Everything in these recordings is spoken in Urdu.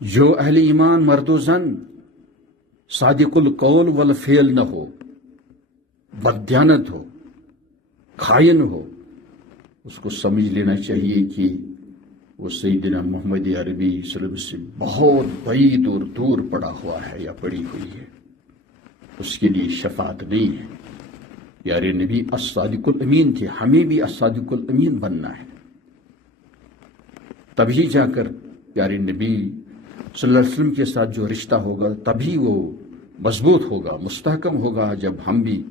جو اہل ایمان مرد و زن صادق القول والفعل نہ ہو، بددیانت ہو، خائن ہو، اس کو سمجھ لینا چاہیے کہ وہ سیدنا محمد عربی صلی اللہ علیہ وسلم سے بہت بعید اور دور پڑا ہوا ہے یا پڑی ہوئی ہے، اس کے لیے شفاعت نہیں ہے۔ پیارے نبی الصادق الامین تھے، ہمیں بھی الصادق الامین بننا ہے، تبھی جا کر پیارے نبی صلی اللہ علیہ وسلم کے ساتھ جو رشتہ ہوگا تبھی وہ مضبوط ہوگا، مستحکم ہوگا، جب ہم بھی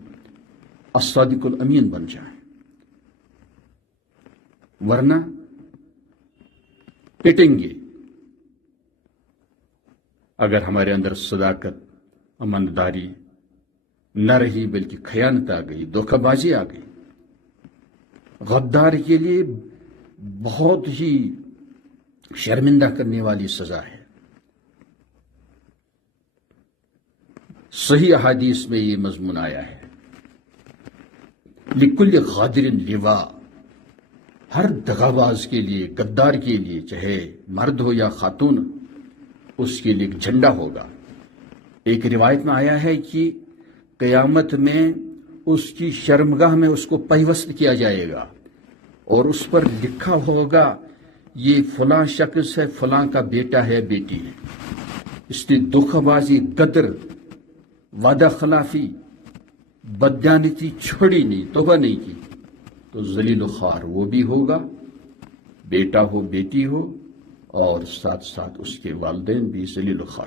الصادق الامین بن جائیں، ورنہ پٹیں گے۔ اگر ہمارے اندر صداقت، امانداری نہ رہی بلکہ خیانت آ گئی، دھوکہ بازی آ گئی، غدار کے لیے بہت ہی شرمندہ کرنے والی سزا ہے۔ صحیح احادیث میں یہ مضمون آیا ہے، لکل غادر لواء، ہر دغاباز کے لیے، غدار کے لیے، چاہے مرد ہو یا خاتون، اس کے لیے ایک جھنڈا ہوگا۔ ایک روایت میں آیا ہے کہ قیامت میں اس کی شرمگاہ میں اس کو پیوست کیا جائے گا اور اس پر لکھا ہوگا یہ فلاں شخص ہے، فلاں کا بیٹا ہے، بیٹی ہے، اس نے دھوکہ بازی، غدر، وعدہ خلافی، بددیانتی چھوڑی نہیں، توبہ نہیں کی، تو ذلیل و خوار وہ بھی ہوگا، بیٹا ہو بیٹی ہو، اور ساتھ ساتھ اس کے والدین بھی ذلیل و خوار